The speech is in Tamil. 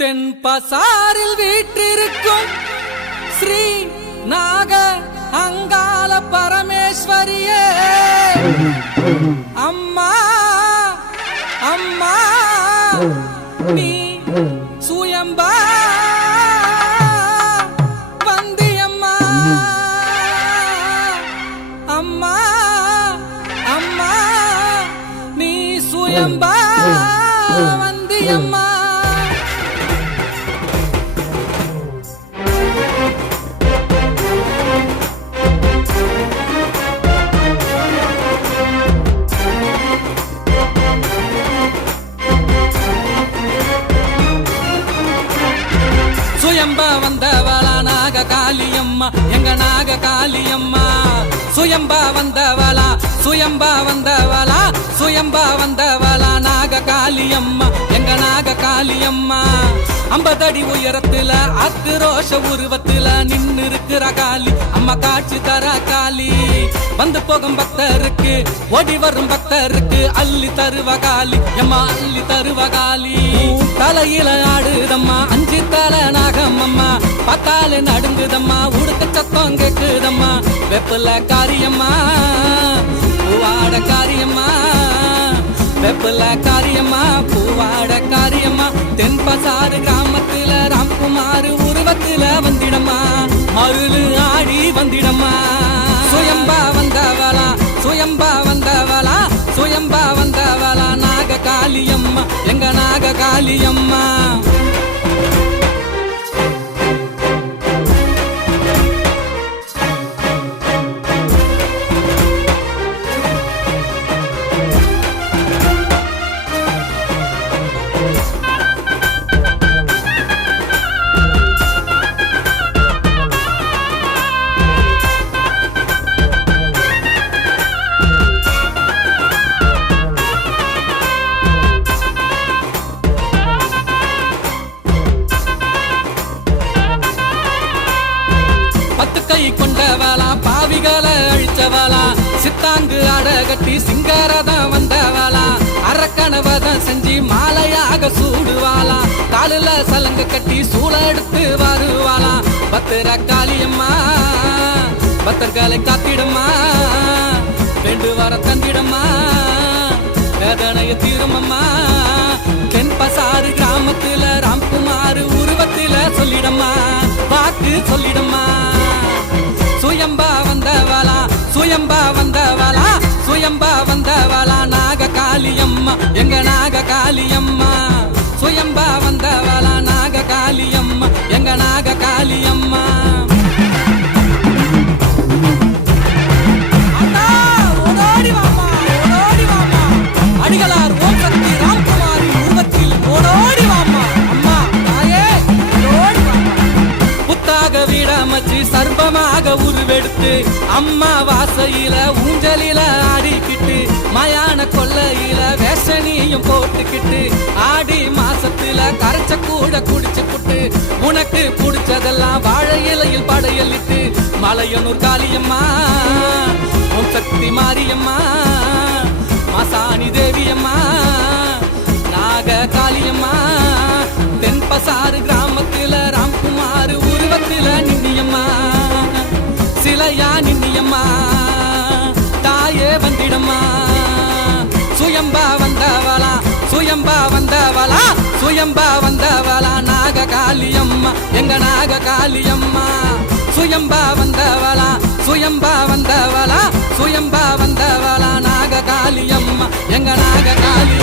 தென் பசாரில் வீற்றிருக்கும் ஸ்ரீ நாக அங்கால பரமேஸ்வரியே. அம்மா அம்மா நீ சுயம்பா. வந்தியம்மா. அம்மா அம்மா நீ சுயம்பா. வந்தியம்மா. சுயம்ப வந்தவளா நாக காளியம்மா எங்க நாக காளியம்மா? சுயம்பா வந்தவளா சுயம்பா வந்தவளா சுயம்பா வந்தவளா நாக காளியம்மா எங்க நாக காளியம்மா ஐம்பதடி உயரத்துல அக்ரோஷ உருவத்துல நின்னு இருக்கிற காளி அம்மா காட்சி தர காளி. வந்து போகும் பக்தருக்கு ஓடி வரும் பக்தருக்கு அள்ளி தருவ காளி எம்மா அள்ளி தருவ காளி. தலையில ஆடுதம்மா அஞ்சு தலை நாகம் அம்மா. பார்த்தாலே நடுங்குதம்மா. உடுக்க சத்தம் கேக்குதம்மா. வெப்பல காரியம்மா. பூவாட காரியம்மா. வெப்பல காரியம்மா. பூவாட காரியம்மா. தென்பசாறு கிராமத்துல ராம்குமார் உருவத்துல வந்திடம்மா. அருளு ஆடி வந்திடம்மா. சுயம்பா வந்தவளா. சுயம்பா வந்தவளா. சுயம்பா வந்தவளா. நாக காளியம்மா எங்க நாக காளியம்மா கை கொண்டவளா பாவிகளை அழிச்சவளா சித்தாங்கு அடகட்டி சிங்காரதம் வந்தவளா அறக்கணவதம் செஞ்சு மாலையாக சூடுவாளா காலில் சலங்க கட்டி சூழ எடுத்து வருவாளா பத்திர காளியம்மா பத்தர்களை காத்திடம்மா ரெண்டு வர தந்திடம்மா வேதனைய தீருமம்மா தென்பசாறு கிராமத்துல ராம்குமார் உருவத்தில் சொல்லிடம்மா பார்த்து சொல்லிடம்மா. சுயம்பா வந்தவளா சுயம்பா வந்தவளா நாக காளியம்மா எங்க நாக காளியம்மா சுயம்பா வந்தவளா நாக காளியம்மா எங்க நாக காளியம்மா அண்ணா, ஓடோடி அடிகளார் ஓம் சக்தி உருவத்தில் ஓடோடி அம்மா, தாயே, புத்தாக எடுத்து அம்மா வாசையில ஊஞ்சலில ஆடிக்கிட்டு மயான கொள்ளையில வேஷனியும் போட்டுக்கிட்டு ஆடி மாசத்துல கரைச்ச கூட குடிச்சு புட்டு உனக்கு பிடிச்சதெல்லாம் வாழை இலையில் படையலிட்டு மலையனூர் காளியம்மா உன் சக்தி மாரியம்மா மசாணி தேவியம்மா நாக காளியம்மா தென்பசாறு கிராம சுயம்பா வந்தவளா சுயம்பா வந்தவளா சுயம்பா வந்தவளா நாக காளியம்மா எங்க நாக காளியம்மா சுயம்பா வந்தவளா சுயம்பா வந்தவளா சுயம்பா வந்தவளா நாக காளியம்மா எங்க நாக காளி